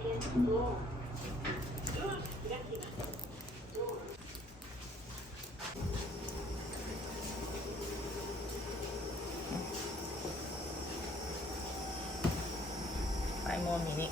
5 more minutes.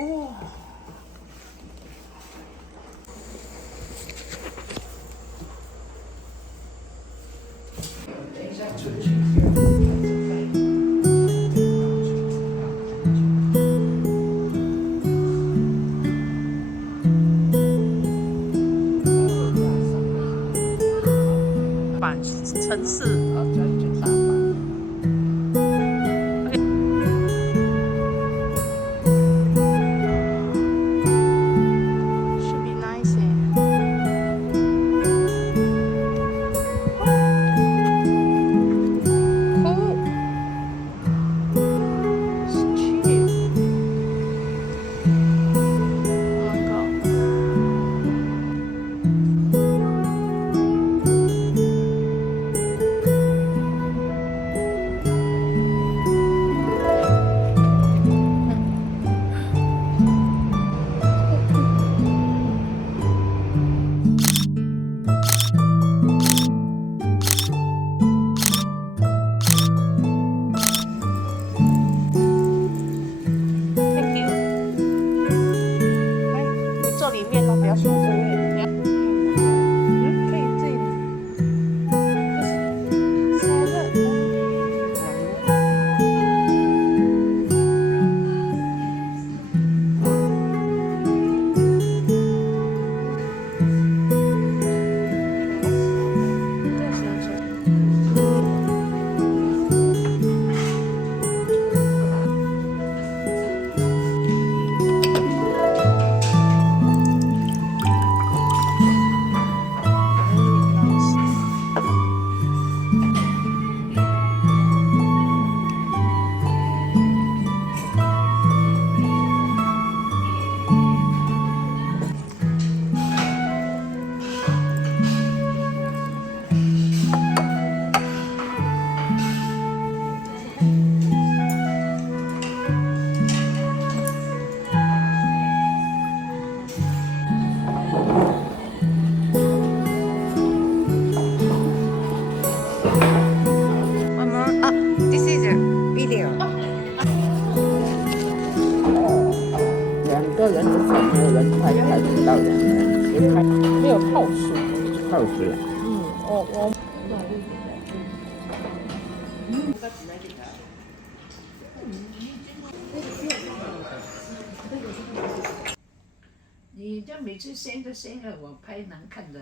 오.板城市。 个人的菜没有人拍不到人，别拍没有泡水，泡水。我。你这每次掀着掀着，我拍难看的。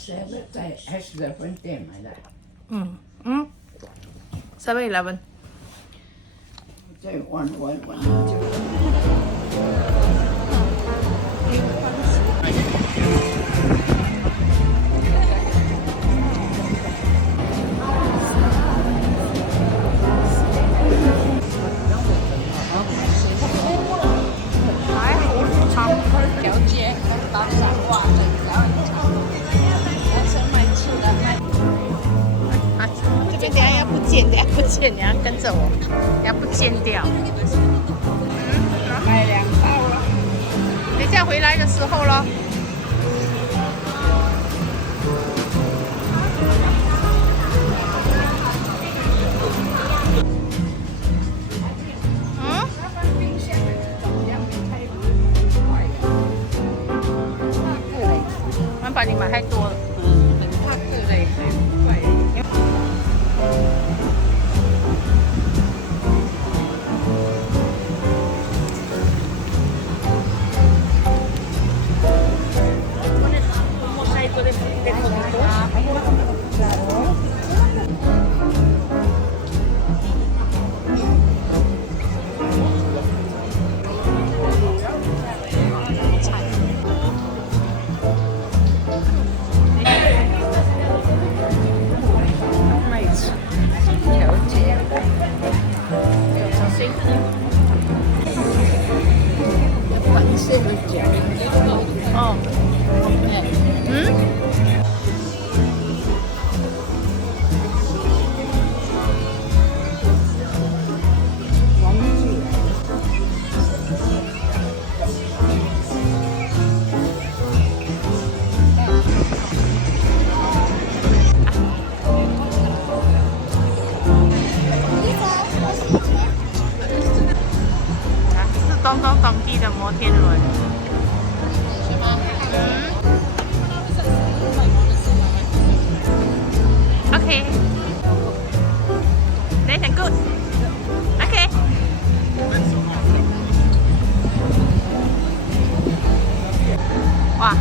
7在 S 的分店买的，嗯嗯，7-Eleven。在玩就。来葫芦汤，了解。打伞袜子，然后男生买吃的买。啊，这边等下要不见，等下不见，你要跟着我，要不见掉。买2包了，等一下回来的时候咯。把你买太多了。很怕这类很贵。哦，嗯。东地的摩天轮，是吗？OK， Nathan good。OK。哇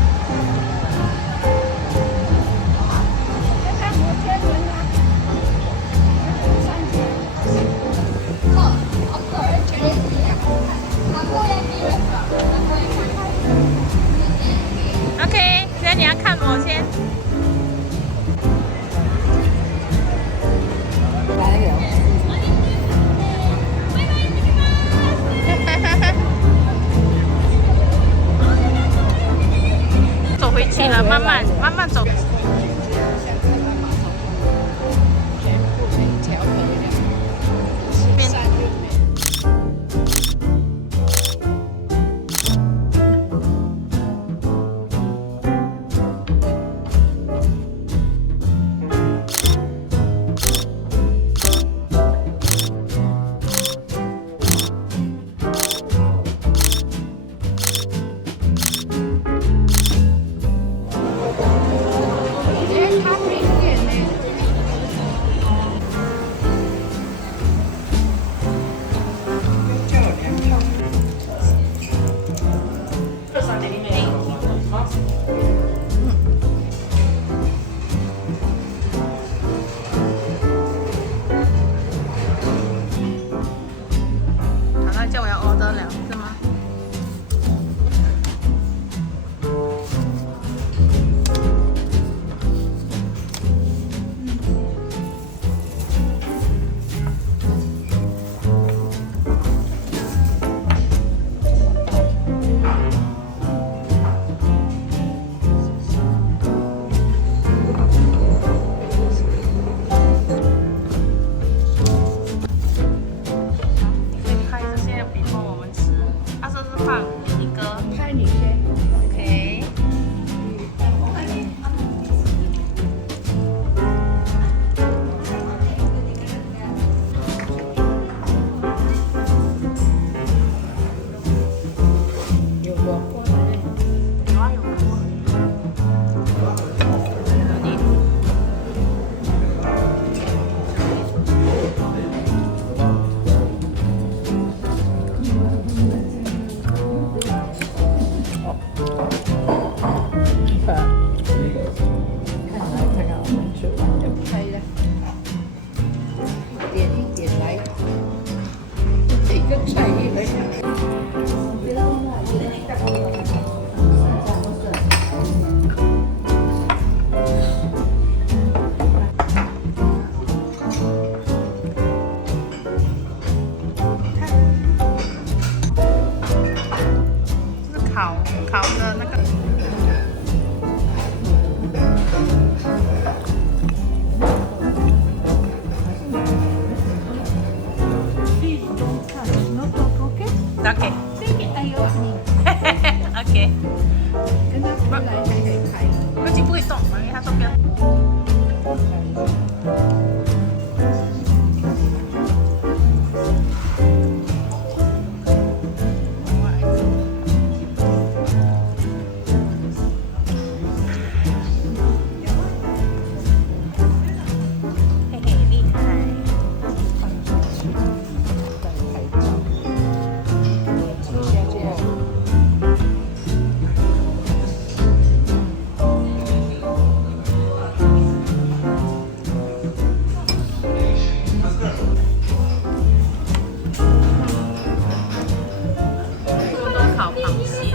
！OK， 现在你要看我先。来了。走回去了，慢慢走。全部成一条河了。叫我要 order 2次吗？可以拍着现在比方我们吃。菜一杯。这是烤的那个。OK。OK。不行，不可以动，因为他说不要。嘿嘿，厉害。烤螃蟹，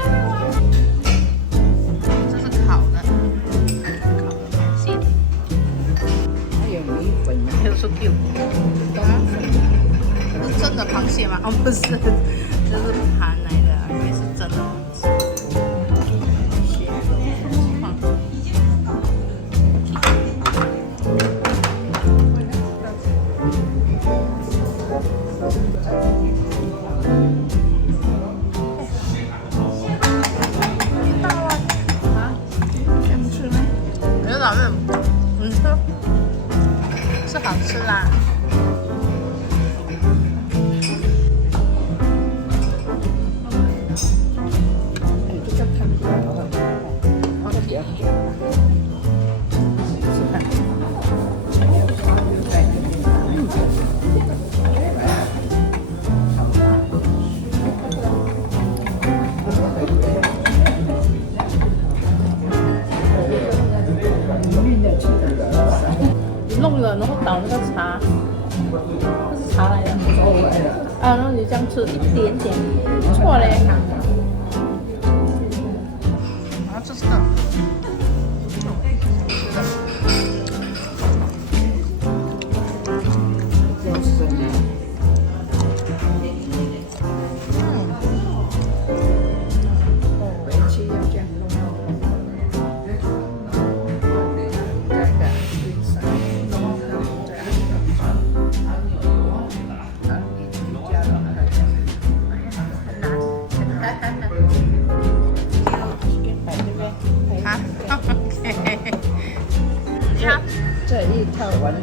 这是烤的螃蟹，还有米粉呢，还有说 Q， 是真的螃蟹吗？哦，不是，这是盘来的，以为是真的螃蟹。是好吃啦。哎，这个看起来好好看，这比较甜。吃饭。你弄了，然后倒那个茶，这是茶来的。啊，然后你这样吃一点点，不错嘞。然后这是个。这一套完了。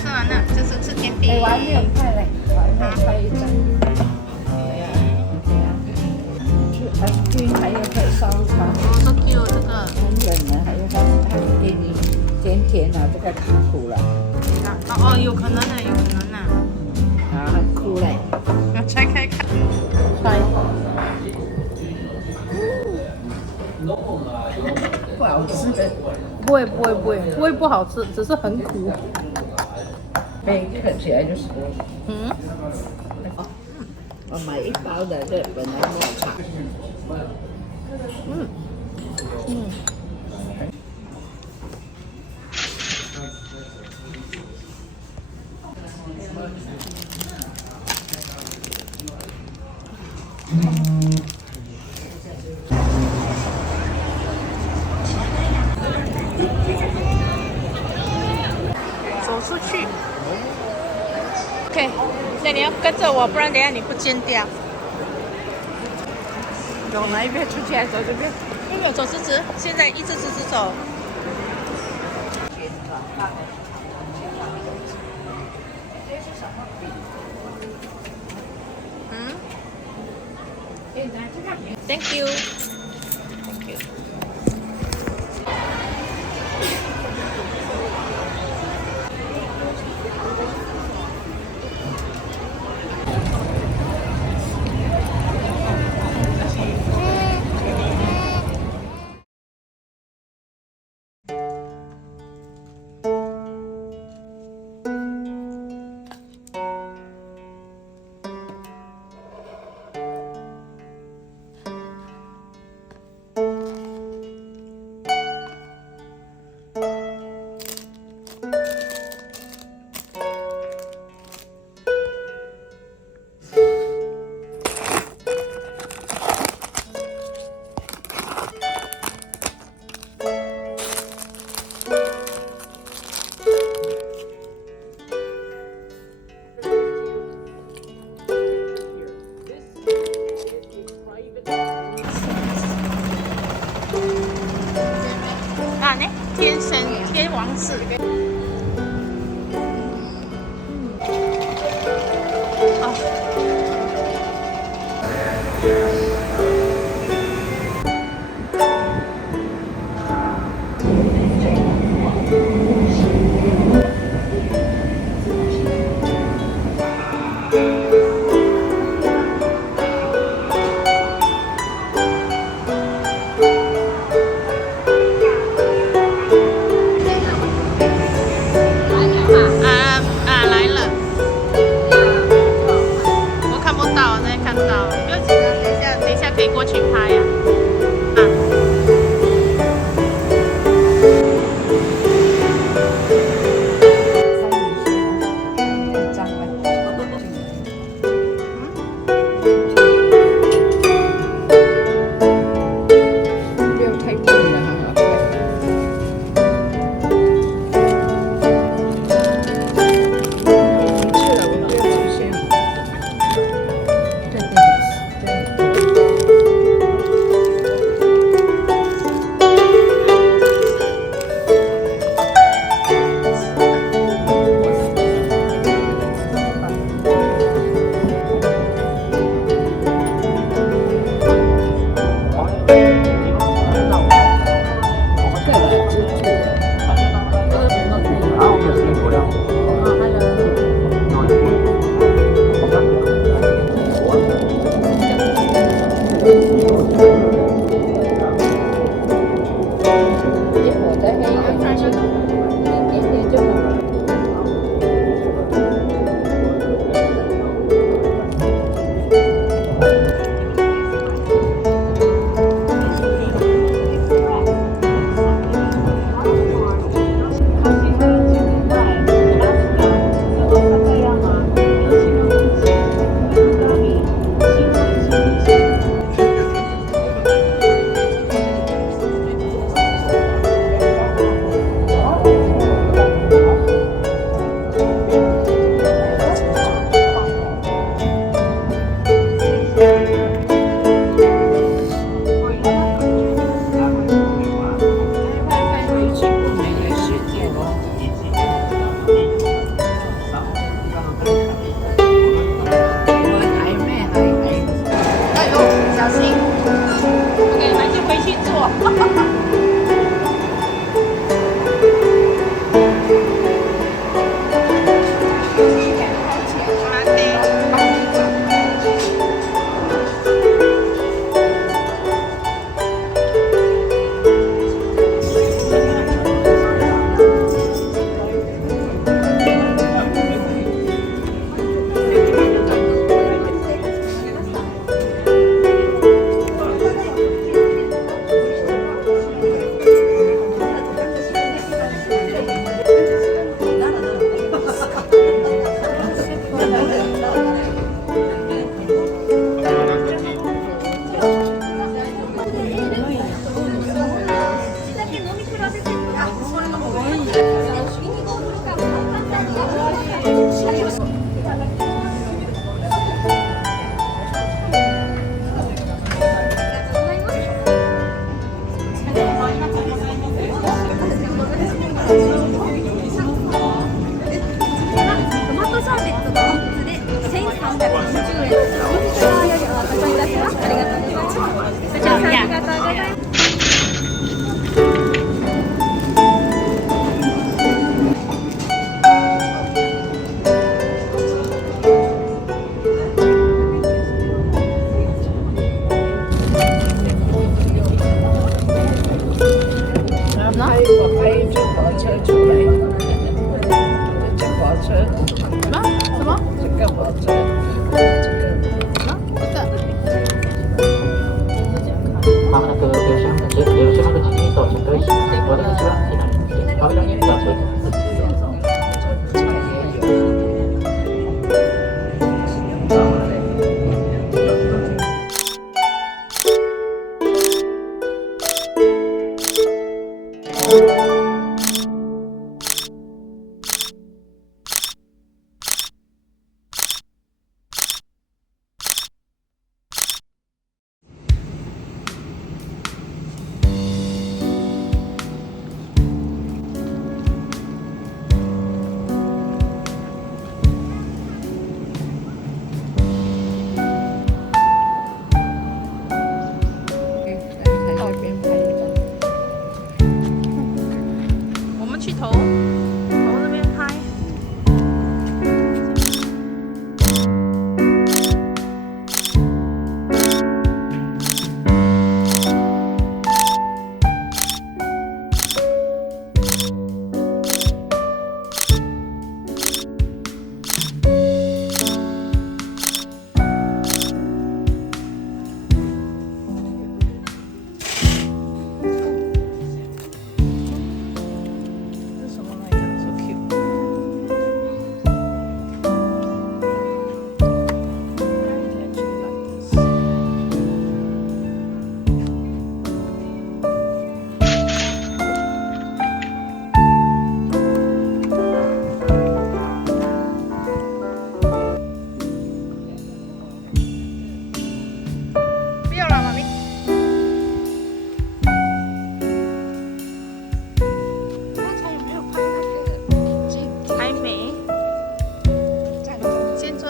吃完了，就是吃甜品。哎，还没有派嘞，还没有派一张。对呀，对呀。还有配烧茶。我说 Q 这个。很冷呢，还有它给你甜甜啊，这个苦苦了。哦，有可能呢，有可能呢。啊，很苦嘞。要拆开看。拆。不好吃的。不会不好吃，只是很苦。哎，看起来就是。嗯。我买一包的日本的抹茶。嗯。嗯。走出去。OK， 那你要跟着我，不然等下你不尖掉。走哪一边出去？走这边。没有走直直，现在一直直直走。嗯 ？Thank you。Thank you。王室。来了，我看不到，我在看到，不要紧张，等一下可以过去拍呀。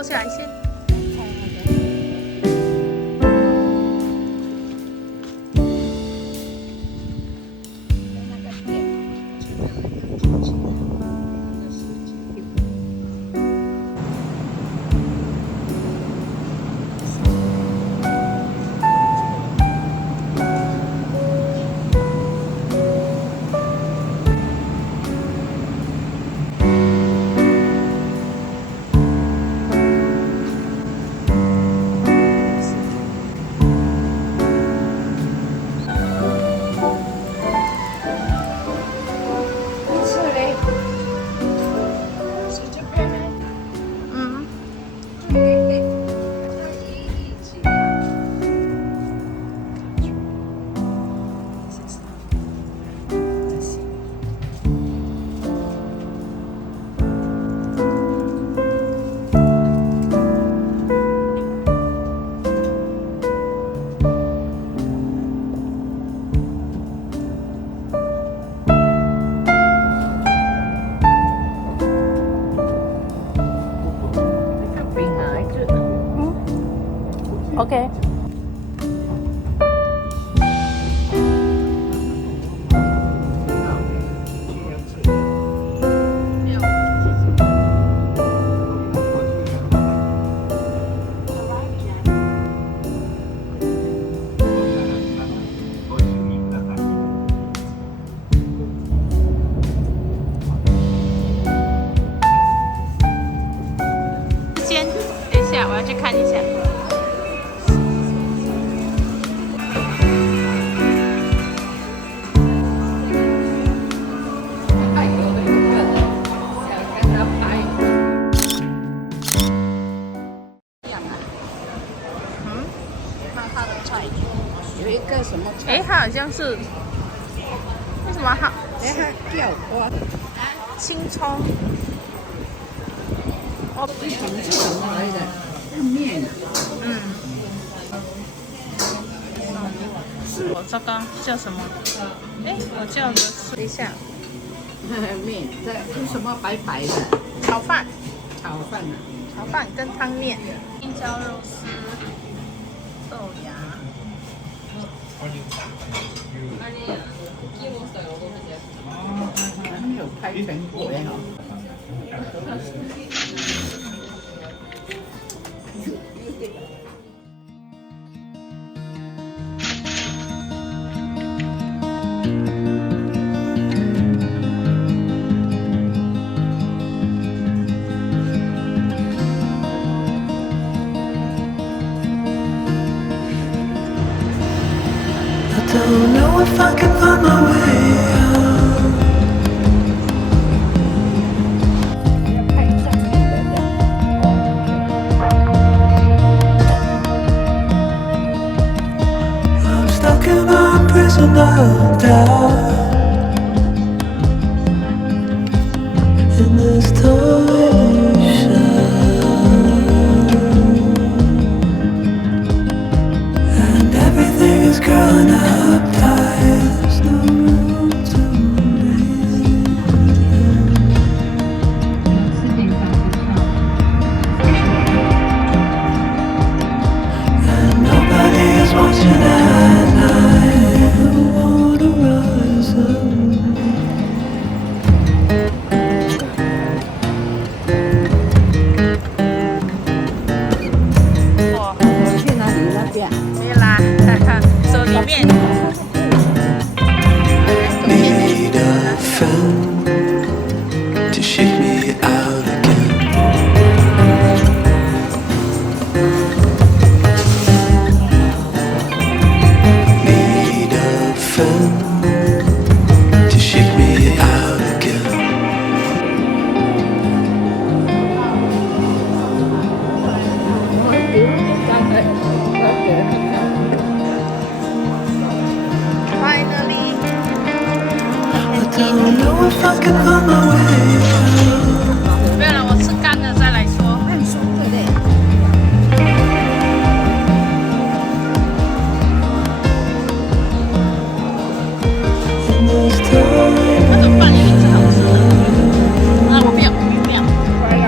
起来先。OK。先等一下，我要去看一下。有一个什么菜？哎，它好像是，为什么它？哎，它叫花青葱。哦，一桶是什么来的？是面啊。我这个叫什么？哎，我叫的是，等一下，面，这是什么白白的？炒饭，炒饭啊。炒饭跟汤面，青椒肉丝，豆芽。很有拍全国的哈。Don't know if I can find my way out. I'm stuck in a prison of doubt. In this torsion, and everything is growing up tight. There's no room to breathe. And nobody is watching at night. I wanna rise up. 哇，我去哪里那边？没啦，手里面。 Need a friend to shake me out again. Need a friend to shake me out again. ？Finally， I don't know if I can find my way out. 没有了，我吃干了再来说。慢熟的嘞。 In this time. 那种饭也挺好吃的。啊，我不要，我不要。花样。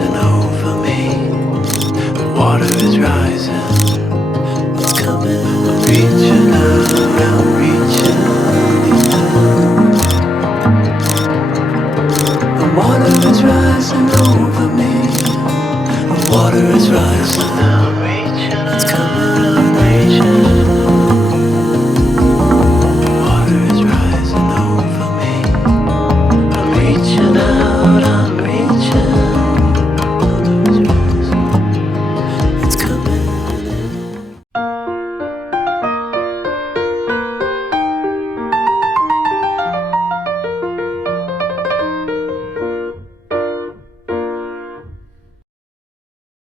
rising over me. The water is rising. It's coming. I'm reaching out. I'm reaching deep. The water is rising over me. The water is rising now.